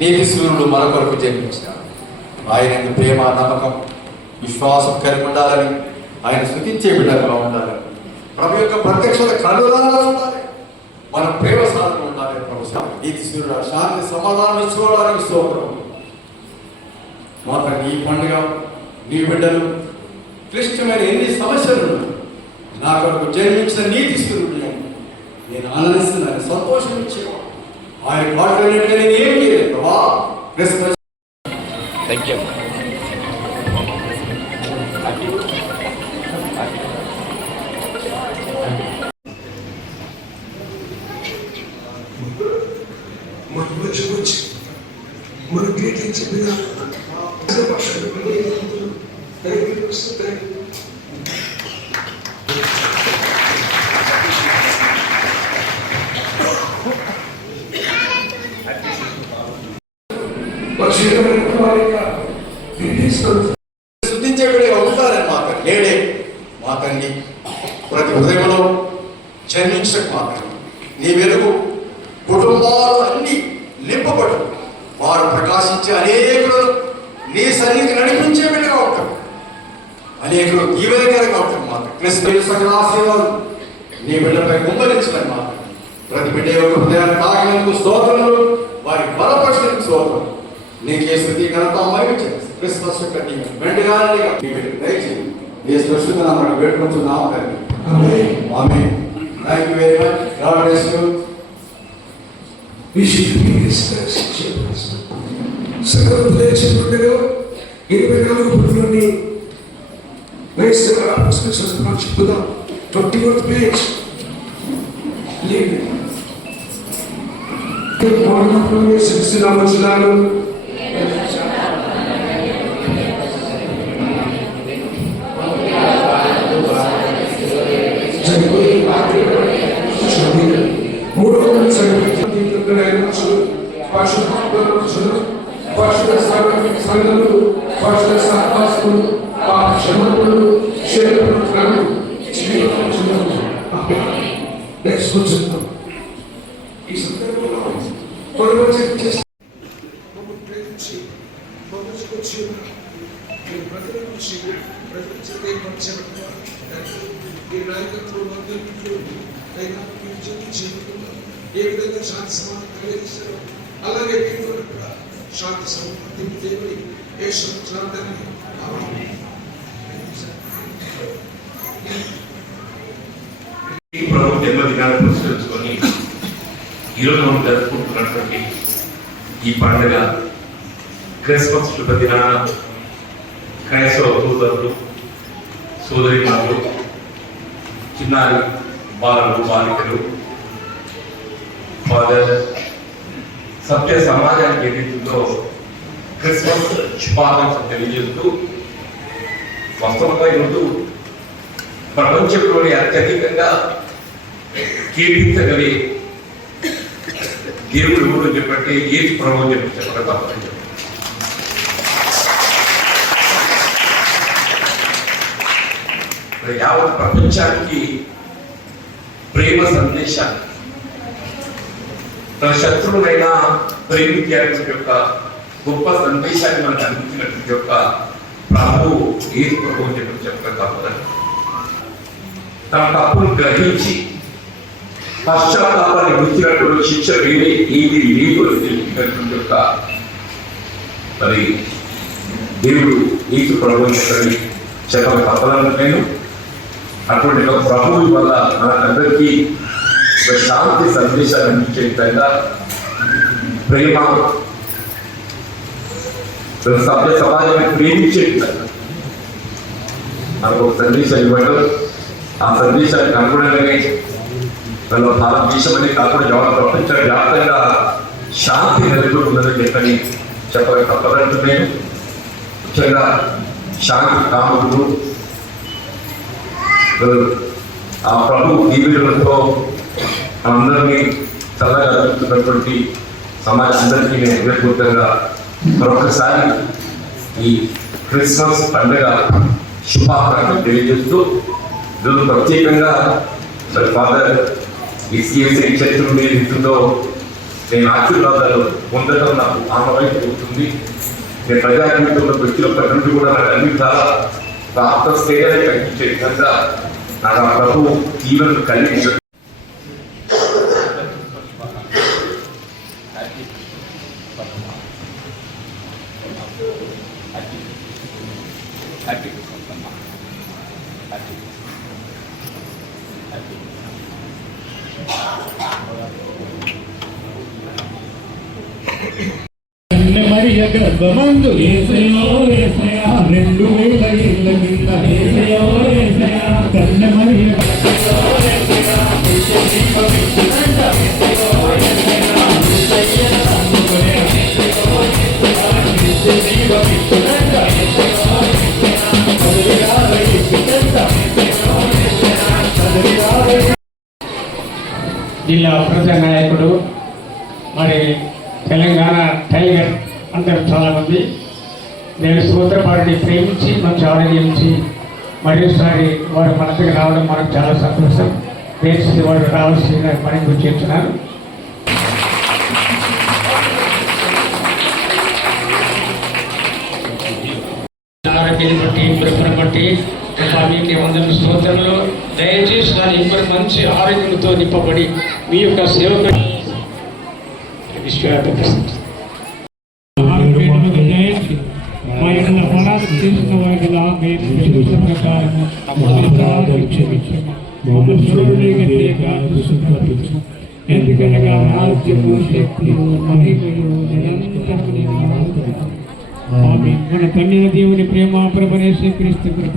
నీతి సూర్యుడు మరొకరకు కొరకు జన్మించినాడు ఆయన ప్రేమ నమ్మకం విశ్వాసం కలిగి ఉండాలని ఆయన స్థుతించే విధంగా ఉండాలని ప్రభు యొక్క ప్రత్యక్షత కనులాగా ఉండాలి. మన ప్రేమ సాధన ఉండాలి ప్రభు. నీతి సూర్యుడు శాంతి సమాధానం ఇచ్చుకోవడానికి స్తోత్రం. మాత్రం నీ పండుగ నీ బిడ్డలు క్లిష్టమైన ఎన్ని సమస్యలు నా కొరకు జన్మించిన నీతి సూర్యుడు నేను ఆనందిస్తున్నాను సంతోషం ఇచ్చేవాడు. ఆయన మాట్లాడినట్టు నేను ఏం చేయలేదు ప్రభా క్రిస్మస్. థ్యాంక్ యూ మన గ్రీటింగ్ చెప్పిన విధంగా ఉంటారని మా తండ్రి నేడే మా ప్రతి హృదయంలో జన్మించక మా నీ వెలుగు కుటుంబాలు అన్ని నింపబడు. వారు ప్రకాశించే అనేకులు నీ సన్నిధి నడిపించే విధంగా ఉంటారు. అనేకులు దీవెనకరంగా ఉంటారు మా తండ్రి నీ బిడ్డపై గుమ్మరించమని మా ప్రతి బిడ్డ యొక్క హృదయాన్ని తాకినందుకు స్తోత్రములు వారి బలపరిచినందుకు స్తోత్రములు. నీకే స్థుతి ఘనత మహిమ క్రిస్మస్ యొక్క నీ మెండుగా నీ బిడ్డ దయచేయి నీ స్పష్టత మనం వేడుకుంటున్నాం ఆమె. Thank you very much God bless you ఇరవై నాలుగు చెప్పుదాం ట్వంటీ వన్ పేజ్ లేదు మూడవ సంఘములు పాఠశాల సహవాసులు క్షమతులు శరీరం నెక్స్ట్ కూర్చుందాం ఈ సందర్భంలో కొనవచ్చి చేసి ప్రేమించి మమ్మల్ని ప్రజల నుంచి ప్రజల చేత ఏర్పరచబడిన నాయకత్వం అందరికీ అయినా మీరు జీవితంలో ఏ విధంగా శాంతి సమాధానం కలిగించారో అలాగే మీరు కూడా శాంతి సమృద్ధి దేవుడి ఏ సంవత్సరాన్ని ప్రభు జన్మదినాన్ని పురస్కరించుకొని ఈరోజు మనం జరుపుకుంటున్నటువంటి ఈ పండుగ క్రిస్మస్ శుభదినాన క్రైస్తవ సోదరులు సోదరి మాటలు చిన్నారి బాలలు బాలికలు ఫాదర్ సత్య సమాజానికి ఏదైతుందో క్రిస్మస్ శుభాకాంక్షలు తెలియజేస్తూ వాస్తవంగా ఈరోజు ప్రపంచంలోని అత్యధికంగా కీర్తించగలి దేవుడు ఎవరు చెప్పంటే ఏది ప్రభు చెప్పి చెప్పడం తప్పని చెప్పండి యావత్ ప్రపంచానికి ప్రేమ సందేశాన్ని తన శత్రువులైన ప్రేమిత్యాగం యొక్క గొప్ప సందేశాన్ని మనకు అందించినటువంటి యొక్క ప్రభు ఏది ప్రభు అని చెప్పి చెప్పడం తన తప్పును గ్రహించి పశ్చాత్తాపాన్ని గుర్తినటువంటి శిక్ష వేరే ఏది లేదు అని తెలిపినటువంటి యొక్క మరి దేవుడు ఈసు ప్రభు చెప్పని చెప్పక తప్పదని నేను. అటువంటి ఒక ప్రభువు వల్ల మనకందరికీ ఒక శాంతి సందేశాన్ని అందించే విధంగా ప్రేమ సభ్య సమాజాన్ని ప్రేమించే విధంగా మనకు ఒక సందేశం ఇవ్వడం ఆ సందేశానికి అనుగుణంగానే మన భారతదేశం అనే కాకుండా జవాబు ప్రపంచ వ్యాప్తంగా శాంతి నెలకొంటుందని చెప్పని చెప్పక తప్పదంటున్నాను. ముఖ్యంగా శాంతి కాముడు ఆ ప్రభు దీవులతో అందరినీ చల్లగా జరుగుతున్నటువంటి సమాజందరికీ నేను హృదయపూర్వకంగా మరొకసారి ఈ క్రిస్మస్ పండుగ శుభాకాంక్షలు తెలియజేస్తూ ఈరోజు ప్రత్యేకంగా మరి ఫాదర్ ఈ సిఎస్ఐ చర్చ నుండి ఇస్తుందో నేను ఆశీర్వాదాలు పొందడం నాకు ఆనవాయి అవుతుంది. నేను ప్రజా జీవితంలో వచ్చినప్పటి నుండి కూడా నాకు అన్ని చాలా ప్రాప్త కలిగించే విధంగా నాకు ఆ ప్రభు జీవనం కలిగి మరియ గర్భమందు ఏసయో ఏసయా రెండు జిల్లా ప్రజా నాయకుడు మరి తెలంగాణ టైగర్ అందరూ చాలామంది నేను సూత్రపాటిని ప్రేమించి మంచి ఆరోగ్యించి మరోసారి వారు మన దగ్గర రావడం మనకు చాలా సంతోషం. దేశ వారు రావాల్సిన పని గురించి ఆరోగ్యం బట్టి కృపను బట్టి మీకు వందల సూత్రంలో దయచేసి దాని ఇంకొక మంచి ఆరోగ్యంతో నింపబడి మీ యొక్క సేవకు ఎందుకనగా నిరంతరము మన కన్యా దేవుని ప్రేమ ప్రభనేశ్వర క్రీస్తు కృప.